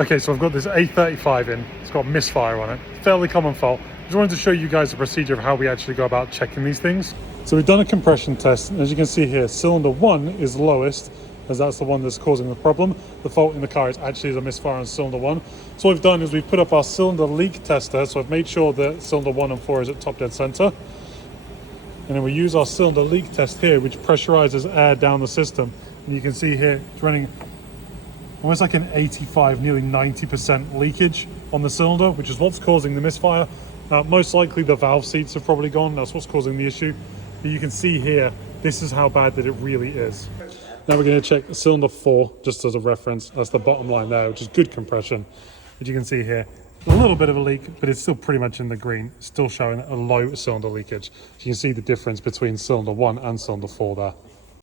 Okay, so I've got this A35 in. It's got misfire on it. Fairly common fault. Just wanted to show you guys the procedure of how we actually go about checking these things. So we've done a compression test, and as you can see here, cylinder 1 is lowest, as that's the one that's causing the problem. The fault in the car is actually the misfire on cylinder 1. So what we've done is we've put up our cylinder leak tester, so I've made sure that cylinder 1 and 4 is at top dead center. And then we use our cylinder leak test here, which pressurizes air down the system. And you can see here, it's running almost like an 85, nearly 90% leakage on the cylinder, which is what's causing the misfire. Now, most likely the valve seats have probably gone. That's what's causing the issue. But you can see here, this is how bad that it really is. Now we're going to check cylinder 4, just as a reference. That's the bottom line there, which is good compression. But you can see here, a little bit of a leak, but it's still pretty much in the green. Still showing a low cylinder leakage. So you can see the difference between cylinder 1 and cylinder 4 there.